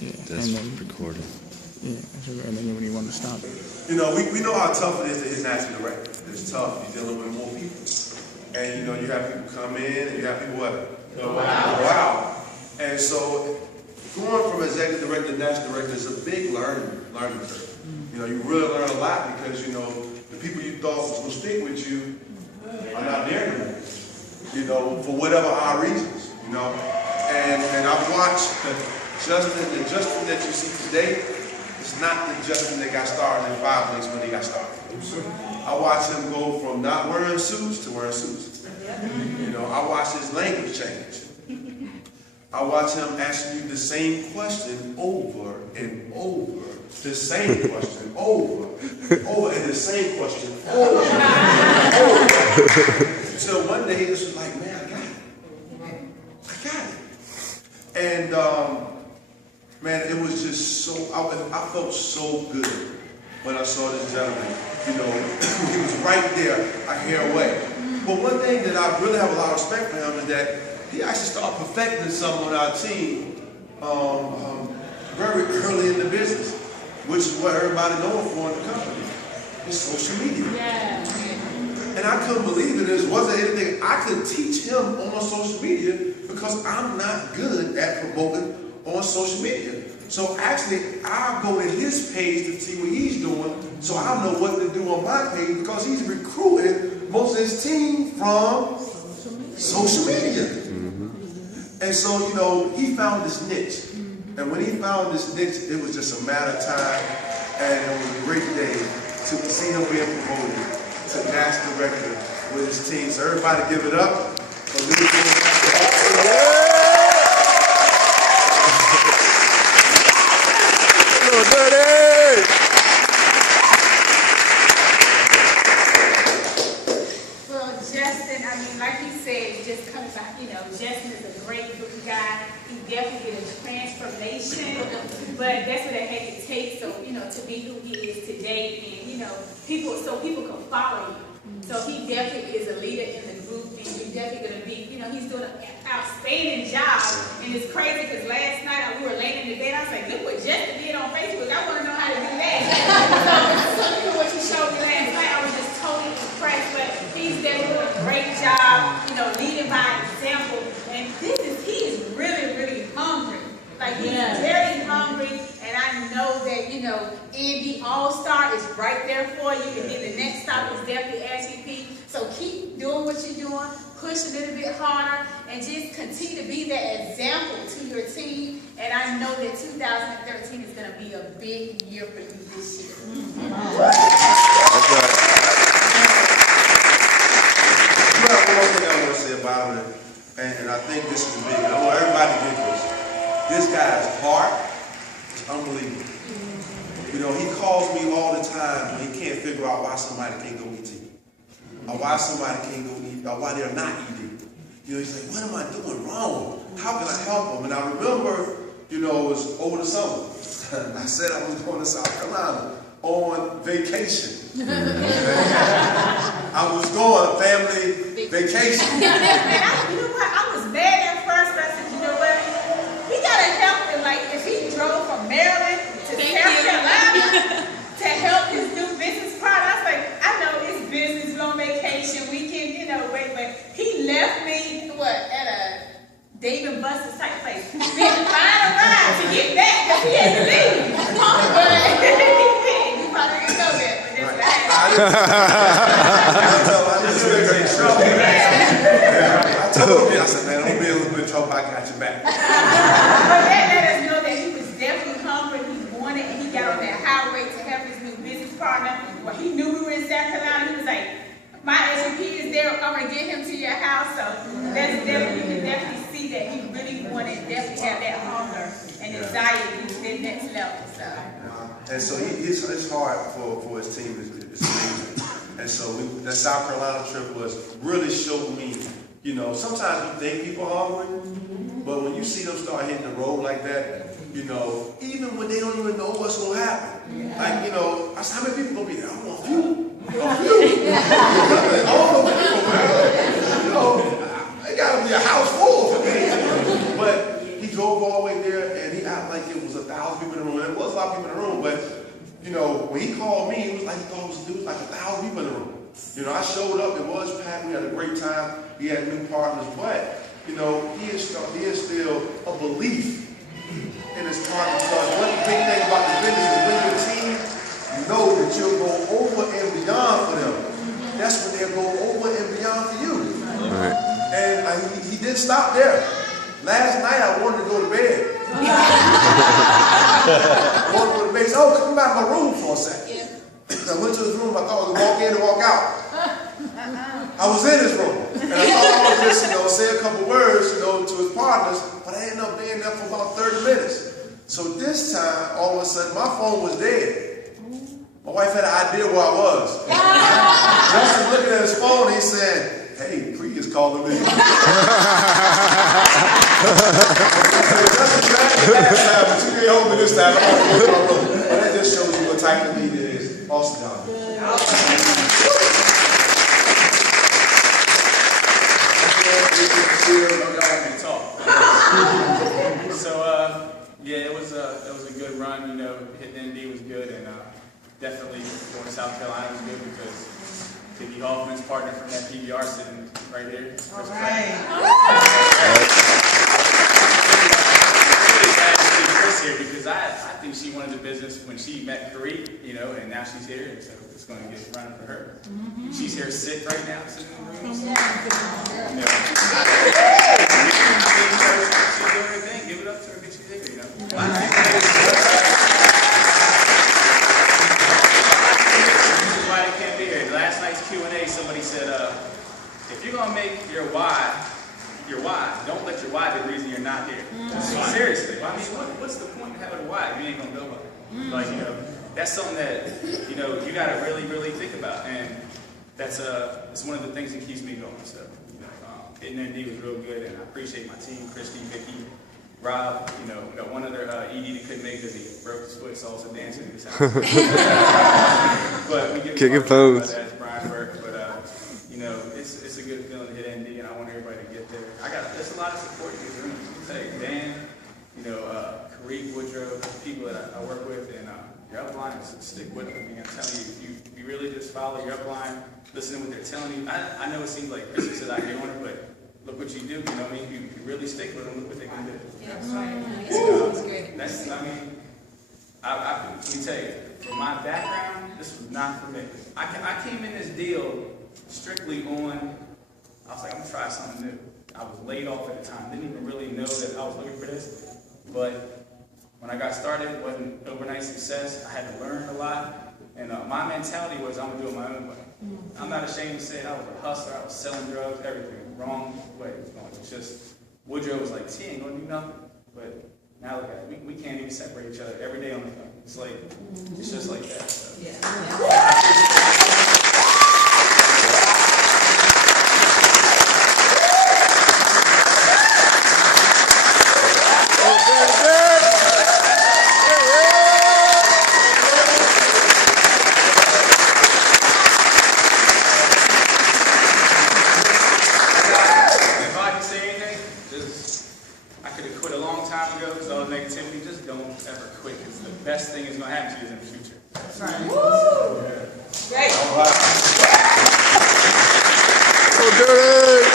Yeah, That's and then, recorded. Yeah, and then when you want to stop it. You know, we know how tough it is to hit national record. It's tough. You're dealing with more people. And, you know, you have people come in and you have people what? Go out. Wow. And so going from executive director to national director is a big learning curve. You know, you really learn a lot because, you know, the people you thought was going to stick with you are not there anymore. You know, for whatever our reasons, you know. And I've watched the Justin that you see today is not the Justin that got started in Five Links when he got started. I watched him go from not wearing suits to wearing suits. You know, I watched his language change. I watched him asking you the same question over and over. The same question over and the same question over and over. Until one day he just was like, man, I got it. I got it. And man, it was just so, I felt so good when I saw this gentleman. You know, he was right there, a hair away. But one thing that I really have a lot of respect for him is that he actually started perfecting something on our team very early in the business, which is what everybody knows for in the company. It's social media. Yeah. And I couldn't believe it. There wasn't anything I could teach him on social media because I'm not good at promoting on social media. So actually, I'll go to his page to see what he's doing so I know what to do on my page because he's recruiting most of his team from social media. And so, you know, he found this niche. And when he found this niche, it was just a matter of time. And it was a great day to see him being promoted to national director with his team. So everybody give it up for Louisville. Well, Justin, I mean, like you said, just comes out, you know, Justin is a great looking guy. He definitely did a transformation, but that's what it had to take, so, you know, to be who he is today, and, you know, people can follow you. So he definitely is a leader in the group, and he's definitely going to be, you know, he's doing an outstanding job. And it's crazy because last night we were laying in the bed, I was like, look what Justin did on Facebook. I want to know how to do that. So look at what you showed me last night. I was just totally impressed. But he's definitely doing a great job, you know, leading by example. And he is really, really hungry. Like, he's very hungry. And I know that, you know, Andy All-Star is right there for you. And then the next stop is definitely SVP. So keep doing what you're doing. Push a little bit harder. And just continue to be that example to your team. And I know that 2013 is going to be a big year for you this year. That's right. One more thing I want to say about him, and I think this is big. I want everybody to get this. This guy's heart is unbelievable. You know, he calls me all the time when he can't figure out why somebody can't go eat, or why somebody can't go eat, or why they're not eating. You know, he's like, what am I doing wrong? How can I help them? And I remember, you know, it was over the summer. I said I was going to South Carolina on vacation. I was going family vacation. You know what? I was mad at first, but I said, you know what? We gotta help him. Like, if he drove from Maryland to South Carolina to help his new business partner, I was like, I know it's business, on vacation, we can, you know, wait, but he left me, at a Dave and Buster's type place. We had to find a ride to get back because he had to leave. But you probably didn't know that, but that's what I told you, I said, man, don't be a little bit of trouble, I got your back. But that let us know that he was definitely hungry, he wanted, and he got on that highway to help his new business partner. Well, he knew we were in South Carolina, he was like, my SVP is there, I'm going to get him to your house. So that's definitely, you can definitely see that he really wanted, definitely have that hunger and desire to reach that next level. So. And so his heart for his team is amazing. And so that South Carolina trip really showed me, you know, sometimes you think people are hungry, but when you see them start hitting the road like that, you know, even when they don't even know what's going to happen. Like, you know, I said, how many people going to be there? I want a few. I don't know people, man. You know, it got to be a house full for me. But he drove all the way there, and I sounded like it was 1,000 people in the room. And it was a lot of people in the room, but you know, when he called me, it was like he thought it was like 1,000 people in the room. You know, I showed up, it was packed, we had a great time, he had new partners, but, you know, he instilled a belief in his partner, because one big thing about the business is when you're a team, you know that you'll go over and beyond for them. That's when they'll go over and beyond for you. Right. And he didn't stop there. Last night I wanted to go to bed. I wanted to go to bed. He said, oh, come back to my room for a second. I went to his room, I thought I was going to walk in and walk out. I was in his room. And I thought I was just, say a couple words, to his partners, but I ended up being there for about 30 minutes. So this time, all of a sudden, my phone was dead. My wife had an idea where I was. Justin looking at his phone, and he said, hey, Pre is calling me. Justin's back the last time, but you get home this time. I'm going to go to my room. But that just shows you what type of leader is. Awesome, John. So yeah, it was a good run. Hitting ND was good, and definitely going to South Carolina was good because Dickie Hoffman's partner from that PBR sitting right here. All right. Chris here because I think she wanted the business when she met Kareem, and now she's here, and so it's going to get running for her. She's here sick right now, sitting in the room. She's doing her thing. Give it up to her, get you there, This is why they can't be here. Last night's Q&A, somebody said, if you're going to make your why, don't let your why be the reason you're not here. Seriously. I mean, what's the point of having a why if you ain't going to go by it? Like, that's something that, you got to really, really think about. And that's it's one of the things that keeps me going. So, hitting ND was real good, and I appreciate my team, Christy, Vicky, Rob. We got one other ED that couldn't make because he broke his foot, so also dancing in his house. But we give Kicking pose. That's Brian Burke. But it's a good feeling to hit ND, and I want everybody to get there. There's a lot of support in this room. Hey, Dan, Kareem Woodrow, people that I work with, and your upline is stick with them. I'm telling you, if you really just follow your upline, listen to what they're telling you. I know it seems like Chris said I get on it, but look what you do. If you really stick with them, look what they can do. That's right. Let me tell you, from my background, this was not for me. I came in this deal strictly on, I was like, I'm going to try something new. I was laid off at the time. Didn't even really know that I was looking for this. But when I got started, it wasn't overnight success. I had to learn a lot. And my mentality was, I'm going to do it my own way. I'm not ashamed to say it. I was a hustler. I was selling drugs, everything. Wrong way it was going. It's just, Woodrow was like, T ain't going to do nothing. But now look at it. We can't even separate each other every day on the phone. It's like, it's just like that. So. Best thing is going to happen to you in the future. That's right. Woo! Yeah. Great. All right. So dirty.